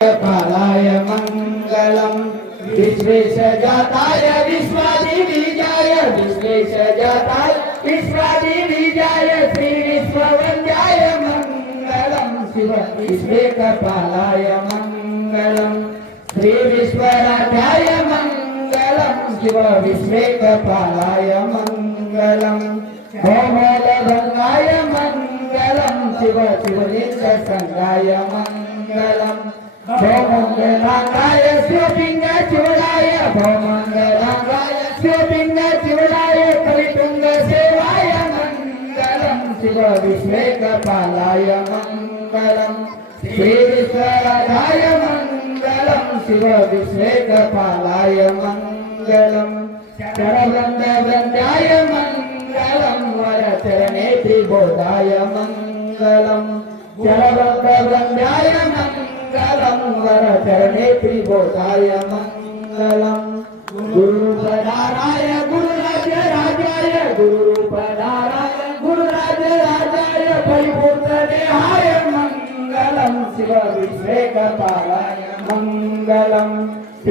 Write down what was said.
पालाय मंगलम विश्वेशजाताय विश्वादिविजाय विश्वेशजाताय विश्वादिविजाय Shri विश्ववन्द्याय मंगलम Shiv विश्वेकपालाय मंगलम Shri विश्वराध्याय मंगलम Shiv विश्वेकपालाय मंगलम भौमोदभंगाय मंगलम Shiv शिवलिंगसंगाय मंगलम भौमंगलांगाय शिवपिंगचूडाय भौमंगलांगाय शिवपिंगचूडाय कवितुंग सेवाय मंगलम Shiv विश्वेकपालाय मंगलम Shri विश्वराधाय मंगलम Shiv विश्वेकपालाय मंगलम चरवृंदाय मंगलम वरचरणे त्रिबोधाय मंगलम चरवृंदाय मंगलम वरचरणे त्रिबोधाय मंगलम गुरुपदाराय गुरुराजराजाय गुरुपदाराय गुरुराजराजाय परिपूर्णदेहाय मंगलम Shiv विश्वेकपालाय मंगलम